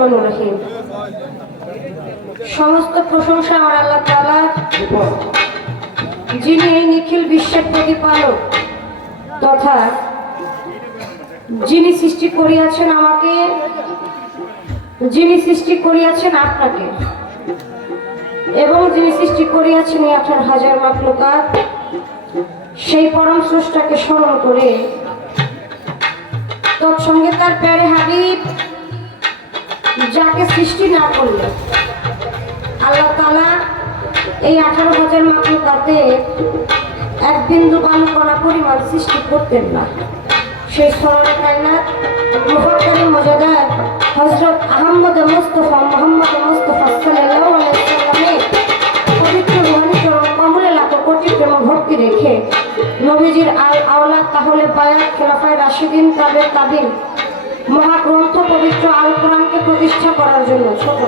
রহমানির রহিম। সমস্ত প্রশংসা আমার আল্লাহ তাআলা, যিনি এই নিখিল বিশ্বের প্রতিপালক তথা যিনি সৃষ্টি করিয়াছেন আমাকে, যিনি সৃষ্টি করিয়াছেন আপনাকে, এবং যিনি সৃষ্টি করিয়াছেন 18,000 মাখলুকাত, সেই পরম স্রষ্টাকে স্মরণ করে তৎসঙ্গে তার প্যারে হাবিব যাকে সৃষ্টি না করলে আল্লাহ তাআলা এই 18,000 মাখলুকাতে এক বিন্দু বালুকণা পরিমাণ সৃষ্টি করতেন না। সেই স্মরণে কায়নাত মুফাক্কির মুজাদ্দিদ হযরত আহমদ মুস্তাফা মুহাম্মদ মুস্তাফা সাল্লাল্লাহু আলাইহি ওয়াসাল্লামের পবিত্র রূহানি চরণ কমলে লাখো কোটি প্রেম ভক্তি রেখে নবীজির আওলাদ তাহলে বায়াত খেলাফায়ে রাশিদিন তাবিন মহাগ্রন্থ পবিত্র আল কোরআনকে প্রতিষ্ঠা করার জন্য ছোট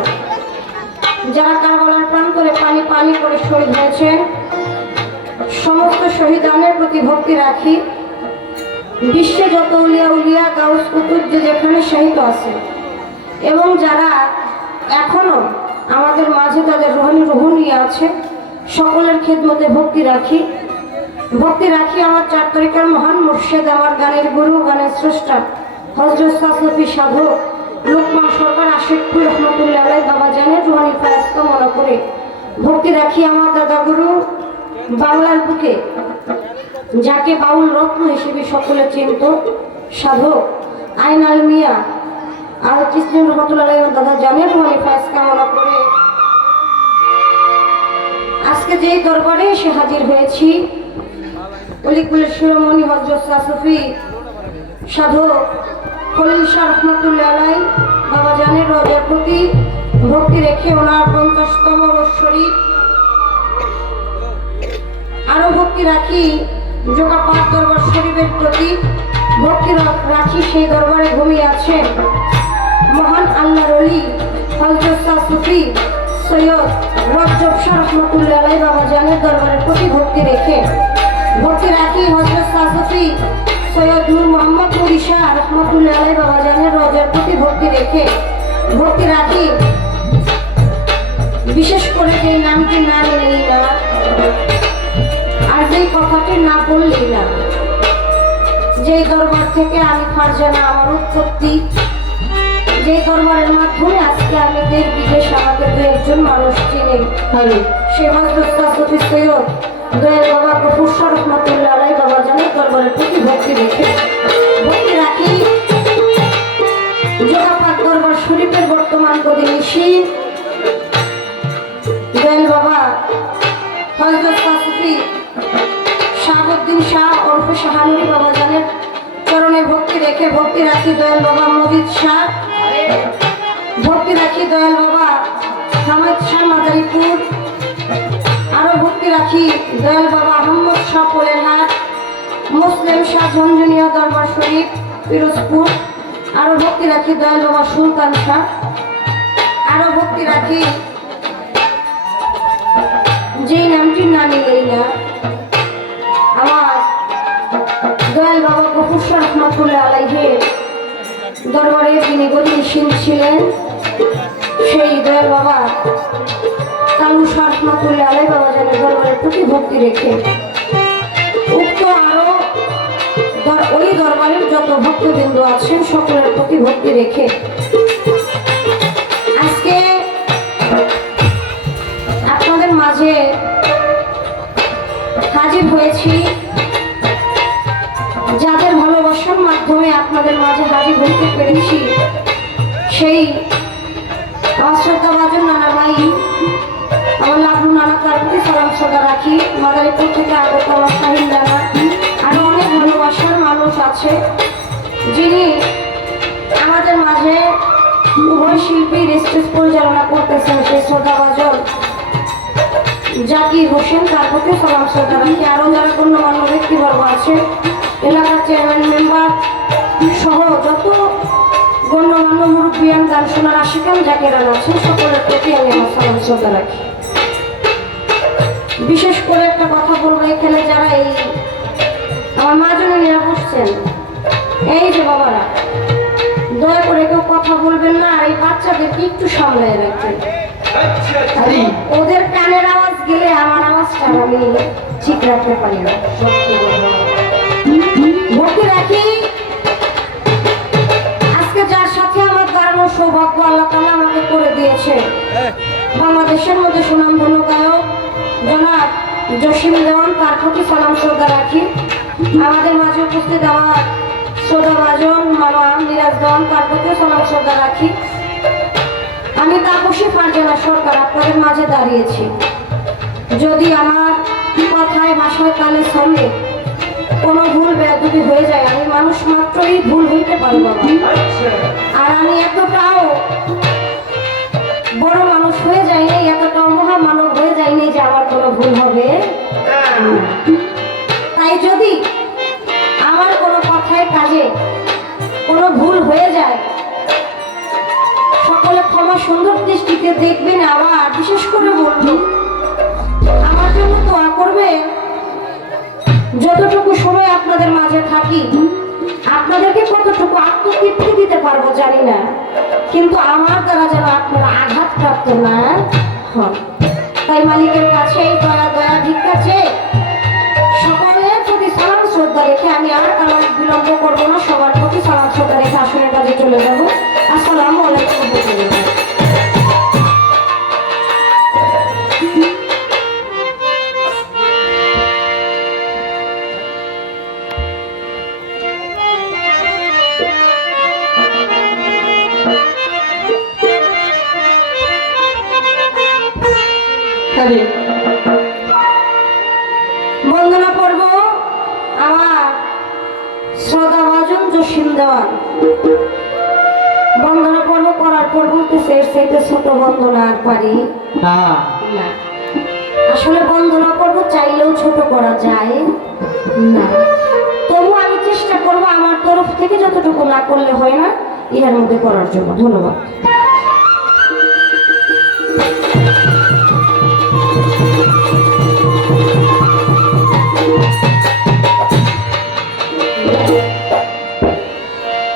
যারা কারবালার প্রান্তরে পানি পানি করে শহীদ হয়েছেন, সমস্ত শহীদানের প্রতি ভক্তি রাখি। বিশ্বে যত উলিয়া গাউস কুতুব যে যেখানে শাহিদ আছে এবং যারা এখনো আমাদের মাঝে তাদের রুহ নিয়ে আছে, সকলের খেদমতে ভক্তি রাখি আমার 4 তরিকার মহান মুর্শিদ, আমার গানের গুরু, গানের স্রষ্টা হযরত সাসফি সাধক লোকমান সরকার আশিকুর রহমাতুল্লাহ আলাইহি বাবা জানের রুহানি ফয়েজ কামনা করে ভক্তি রাখি আমার দাদা গুরু বাংলার বুকে যাকে বাউল রত্ন হিসেবে সকলে চিনত, সাধক আইন আল মিয়া আর কৃষ্ণ রহমাতুল্লাহ আলাইহি দাদা জানের রুহানি ফয়েজ কামনা করে আজকে যেই দরবারে এসে হাজির হয়েছি, অলিকুলের শিরোমণি হযরত সাসফি সাধক খলিল শাহ রহমাতুল্লাহ আলাইহি বাবা জানের রোজার প্রতি ভক্তি রেখে ওনার 50তম বৎসরী আরো ভক্তি রাখি যোগা পাক দরবার শরীফের প্রতি ভক্তি রাখি। সেই দরবারে ঘুমিয়ে আছেন মহান আল্লাহর ওলি হযরত সাসফি সৈয়দ রজব শাহ রহমাতুল্লাহ আলাইহি বাবা জানের দরবারের প্রতি ভক্তি রেখে ভক্তি রাখি হযরত সাসফি সৈয়দ নূর মোহাম্মদ নুরি শাহ রহমাতুল্লাহ আলাইহি বাবা জানের রোজার প্রতি ভক্তি রেখে ভক্তি রাখি। বিশেষ করে যে নামটি না নিলেই না আর যেই কথাটি না বললেই না, যেই দরবার থেকে আমি ফারজানা আমার উৎপত্তি, যেই দরবারের মাধ্যমে আজকে আমি দেশ বিদেশ আমাকে দু একজন মানুষ চিনে, সে হযরত সাসফি সৈয়দ দয়াল বাবা গফুর শাহ রহমাতুল্লাহ আলাইহি বাবা জানের দরবারের প্রতি ভক্তি রেখে ভক্তি রাখি যোগা পাক দরবার শরীফের বর্তমান প্রতিনিধি দয়াল বাবা হযরত সাসফি শাহাবুদ্দিন শাহ ওরফে শাহানুরী বাবা জানের চরণে ভক্তি রেখে ভক্তি রাখি দয়াল বাবা মজিদ শাহ, ভক্তি রাখি দয়াল বাবা হামিদ শাহ মাদারীপুর, আরো ভক্তি রাখি দয়াল বাবা আহমদ শাহ পোলেরহাট, মুসলিম শাহ ঝঞ্ঝনিয়া দরবার শরীফ পিরোজপুর, আরো ভক্তি রাখি দয়াল বাবা সুলতান শাহ, আরো ভক্তি রাখি যেই নামটি না নিলেই না আমার দয়াল বাবা গফুর শাহ রহমাতুল্লাহ আলাইহি দরবারে যিনি গদিনশীল ছিলেন, সেই দয়াল বাবা কালু শাহ রহমাতুল্লাহ আলাইহি বাবা জানের দরবারের প্রতি ভক্তি রেখে উক্ত আরো ওই দরবারের যত ভক্তবৃন্দ আছেন সকলের প্রতি ভক্তি রেখে আজকে আপনাদের মাঝে হাজির হয়েছি। যাদের ভালোবাসার মাধ্যমে আপনাদের মাঝে হাজির হতে পেরেছি, সেই শ্রদ্ধাভাজন নানা ভাই আমার লাভলু নানা তার প্রতি সালাম শ্রদ্ধা রাখি। মাদারীপুর থেকে আগত আমার শাহিন নানা, আরো অনেক ভালোবাসার মানুষ আছে যিনি আমাদের মাঝে উভয় শিল্পীর স্টেজ পরিচালনা করতেছেন, সেই শ্রদ্ধাভাজন জাকির হোসেন তার প্রতি সালাম শ্রদ্ধা রাখি। আরো যারা গণ্যমান্য ব্যক্তিবর্গ আছে, এলাকার চেয়ারম্যান মেম্বার সহ যত গণ্যমান্য মুরব্বিয়ান গান শোনার আশিকান জাকিরান আছেন, সকলের প্রতি আমি আমার সালাম শ্রদ্ধা রাখি। বিশেষ করে একটা কথা বলবো, এখানে যারা এই আমার মা জননীরা বসছেন, এই যে বাবারা, দয়া করে কেউ কথা বলবেন না, আর এই বাচ্চাদেরকে একটু সামলায় রাখবেন। আচ্ছা ওদের কানের আওয়াজ গেলে আমার আওয়াজটা আমি ঠিক রাখতে পারি না। ভর্তি রাখি আজকে যার সাথে আমার দাঁড়ানোর সৌভাগ্য আল্লাহ তাআলা আমাকে করে দিয়েছে, বাংলাদেশের মধ্যে সুনামধন্য গায়ক জনাব জসিম দেওয়ান, তার প্রতি সালাম শ্রদ্ধা রাখি। আমাদের মাঝে উপস্থিত আমার শ্রদ্ধাভাজন মামা মিরাজ দেওয়ান, তার প্রতি সালাম শ্রদ্ধা রাখি। আমি তাপসী ফারজানা সরকার আপনাদের মাঝে দাঁড়িয়েছি। যদি আমার কথায় ভাষায় কানে সঙ্গে কোনো ভুল বেয়াদবি হয়ে যায়, আমি মানুষ মাত্রই ভুল হইতে পারি বাবা। আর আমি এতটাও বড় মানুষ হয়ে যাইনি, এতটাও মহামানব হয়ে যাইনি যে আমার কোনো ভুল হবে। তাই যদি আমার কোনো কথায় কাজে কোনো ভুল হয়ে যায়, সকলে ক্ষমা সুন্দর দৃষ্টিতে দেখবেন। আবার বিশেষ করে বলবো, আমার জন্য দোয়া করবে। যতটুকু সময় আপনাদের মাঝে থাকি, আপনাদেরকে কতটুকু আত্মতৃপ্তি দিতে পারবো জানি না, কিন্তু আমার দ্বারা যেন আপনারা আঘাতপ্রাপ্ত না হন। তাই মালিকের কাছে এই দয়া দয়া ভিক্ষা চেয়ে সকলের প্রতি সালাম শ্রদ্ধা রেখে আমি আর কারণ বিলম্ব করবো না, সবার প্রতি সালাম শ্রদ্ধা রেখে আসনের কাজে চলে যাবো। আসসালামু আলাইকুম। বন্দনা করব আমার শ্রদ্ধাভাজন জসিম দেওয়ান। বন্দনা করব করার পর বলতেছে এর চাইতে ছোট বন্দনা আর পারি না। আসলে বন্দনা করব চাইলেও ছোট করা যায় না, তবু আমি চেষ্টা করব আমার তরফ থেকে যতটুকু না করলে হয় না ইহার মধ্যে করার জন্য। ধন্যবাদ।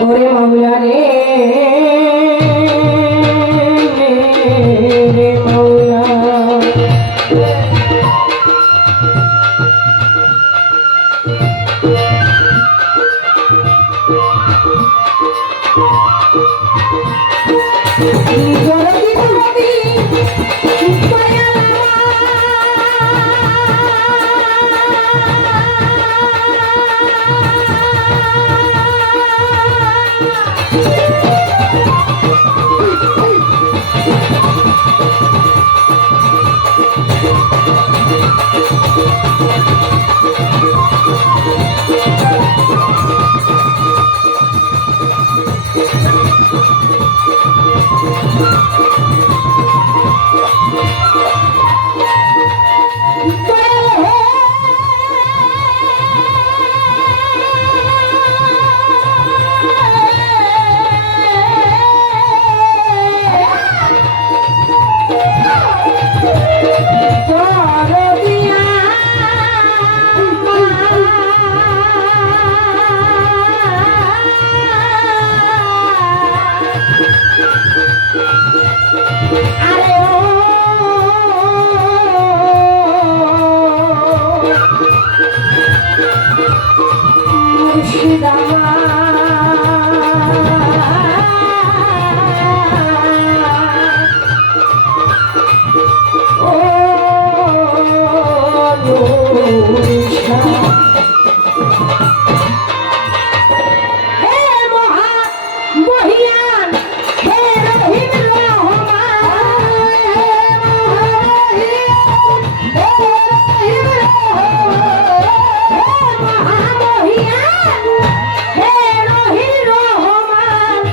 ওরে মাওলা রে রে মাওলা,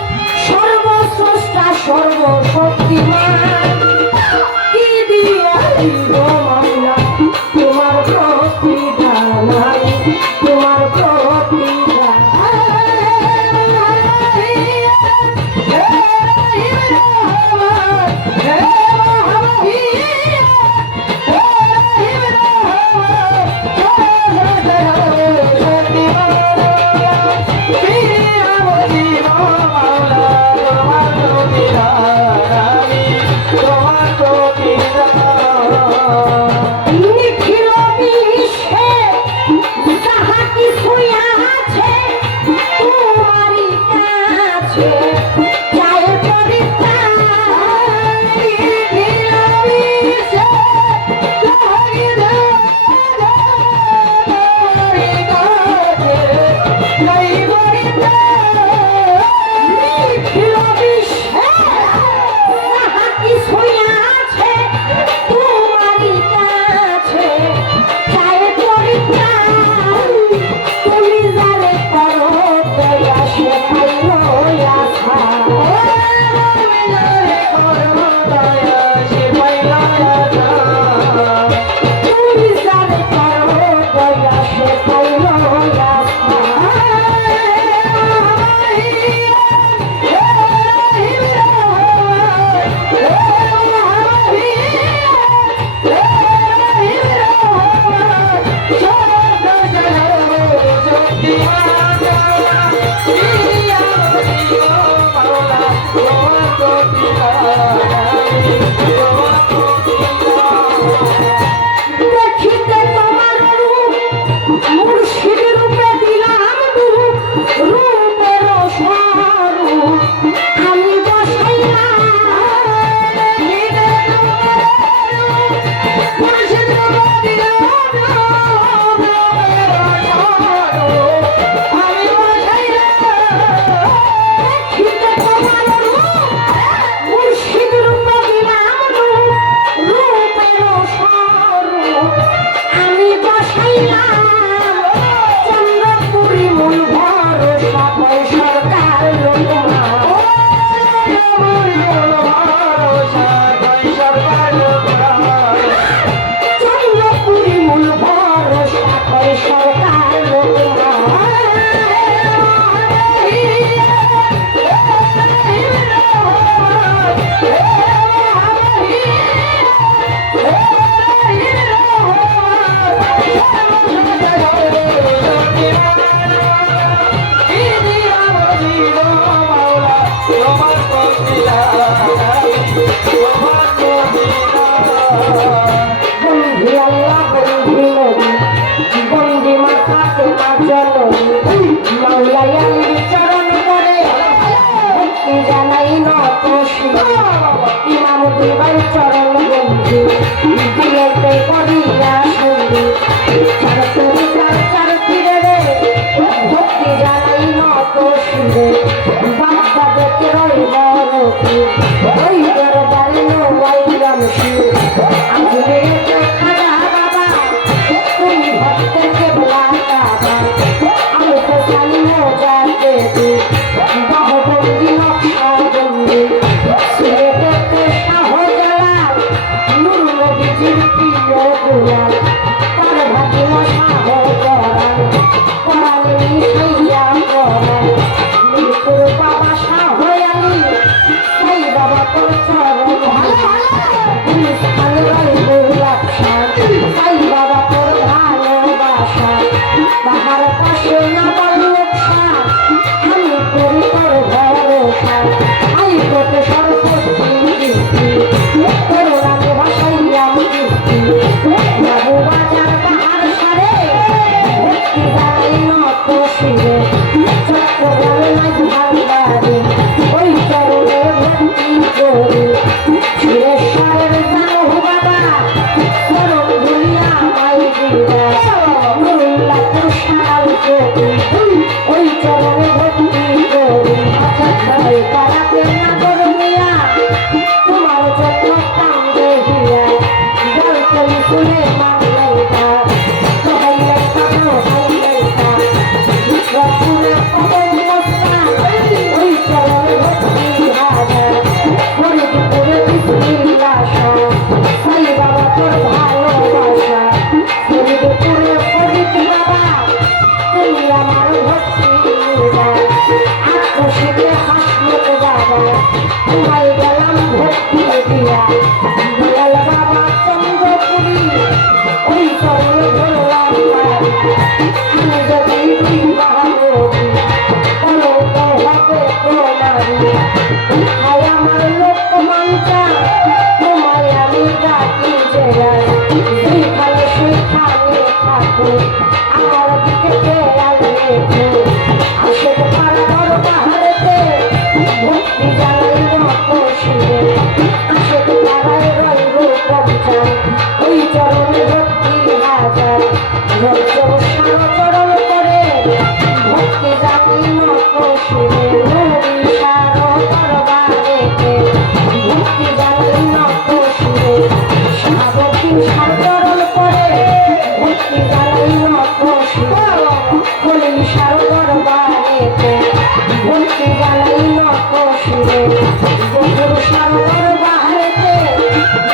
Maula, মুর্শিদ রূপে দিলাম রূপের স্বরূপ আমি বসাইলাম মুর্শিদ রূপে দিলাম আমি বসাইলাম দেখিতে তোমার মুর্শিদ রূপে দিলাম রূপের স্বরূপ আমি বসাইলাম চন্দ্রপুরী মূল ভরসা সরকার চন্দ্রপুরী মূল ভরসা সরকার বন্ধি আল্লাহ বন্ধি নবী বন্দি মাথাতে জননী মাওলায় চরণ করে ভক্তি জানাই নত ইমাম দেবার চরণ বন্ধু দিলেতে করিয়া শুনি চার তরিকার চার তীরে রে ভক্তি জানাই নত শিরে বাবা দেখে রইল রতি ওই দরবারে নবাইলাম শির আমি বেড়ে খাজা বাবা তুমি ভক্তকে বলা বাবা আমি তো জানি যাতে বাহবন্দি নকশা বন্দি সিলেটেতে শাহজালাল নূর নবীজির প্রিয় দুলাল তার ভাগিনা শাহজালাল কোরআনে মিশাইয়া পড়ায় মিরপুর বাবা শাহয়ালি সাই বাবা তোর চরণ গুলিস্তান রইল লাকসা সাই বাবা তোর ভালোবাসা তাহার পাশে না বলছা আমি করি তোর ভরসা আই তোকে সরস্বতী করোনাকে ভাসাইয়া কৃষ্টি বাবু বাজার পাহাড় সারে ভক্তি জানাই নত শিরে চট্টগ্রামে নাই ভান্ডারে ওই চরণে ভক্তি করি সুরেশ্বরের জানো বাবা চরণ ধুলিয়া মাই দিবা নুরুল্লাহ তুষার করি ওই চরণে ভক্তি করি ওই পাড়াতে না করমিয়া তোমার জন্য কান্দে হিয়া গল্পলি শুনে মানলাইতা সবাইলাইতা সবাইলাইতা বিশ্বপুরে কদম মস্তা ওই চরণে ভক্তি হাজার ফরিদপুরে বিসমিল্লাহ সাই বাবা তোর ভালোবাসা ফরিদপুরে ফরিদ বাবা তুমি আমার ভক্তি আত্মশীতে হাসমত বাবা তোমায় গেলাম ভক্তি দিয়া দয়াল বাবা চন্দ্রপুরী ওই চরণে ধরলাম আমি যদি বাহাবি বলো তো হবে তোমারি কোথায় আমার লোক মানটা তোমায় আমি ডাকি জেলায় যেখানে সেখানে থাকো আমার দিকে খেয়াল রেখো আশেক পাড়ার পাহাড়েতে ভক্তি জানাই নত শিরে আশেক পাড়ায় রইল পঞ্চান ওই চরণে ভক্তি হাজার রঞ্জন সার চরণ করে ভক্তি জানাই নত শিরে নুরি সার দরবারেতে ভক্তি জানাই নত শিরে সাবতী সার চরণ করে ভক্তি জানাই নত শিরে খলিল সার দরবারেতে ভক্তি জানাই নত শিরে বন্ধুর সার দরবারেতে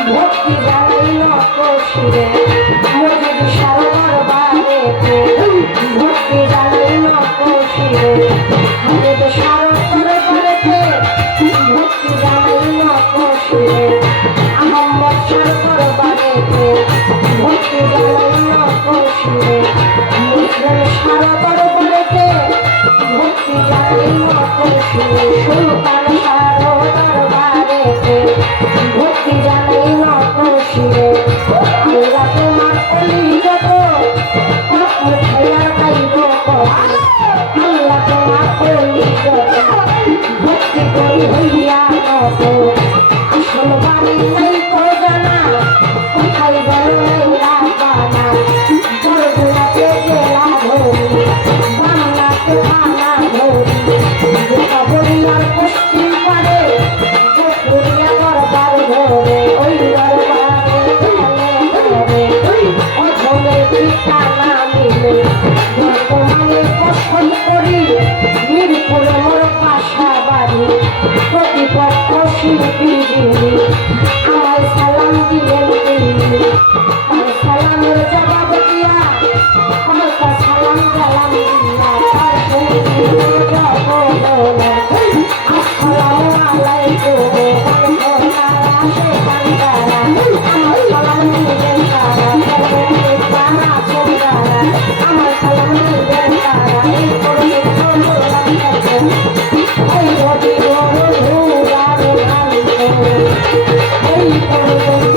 ভক্তি জানাই নত শিরে মজিদ সার দরবারেতে ভক্তি জানাই নত শিরে হামিদ সার দরবারেতে ভক্তি জানাই নত শিরে আহম্মদ সার দরবারেতে ভক্তি জানাই নত শিরে মুসলিম সার যত আসল বাড়ি নাই কো জানা কোথায় গেল না বানা বড়গুলাতে জেলা ধরি বাংলাতে থানা ধরি বরিয়ার পশ্চিম পারে বসুরিয়া দরবার ধরে ওই দরবারে অধমের ঠিকানা মিলে বর্তমানে পছন্দ করি মিরপুরে মোর বাসা বাড়ি প্রতিপক্ষ শিল্পী আমার সালাম দিলেন তিনি তার সালামের জবাব দিয়া আমার সালাম গেলাম দিয়া তার সঙ্গে আসসালামু আলাইকুম আসে কান্দারা আমার সালাম দিলেন তারা আমার সালাম দিলেন তারা এই করে এই রবি এই করে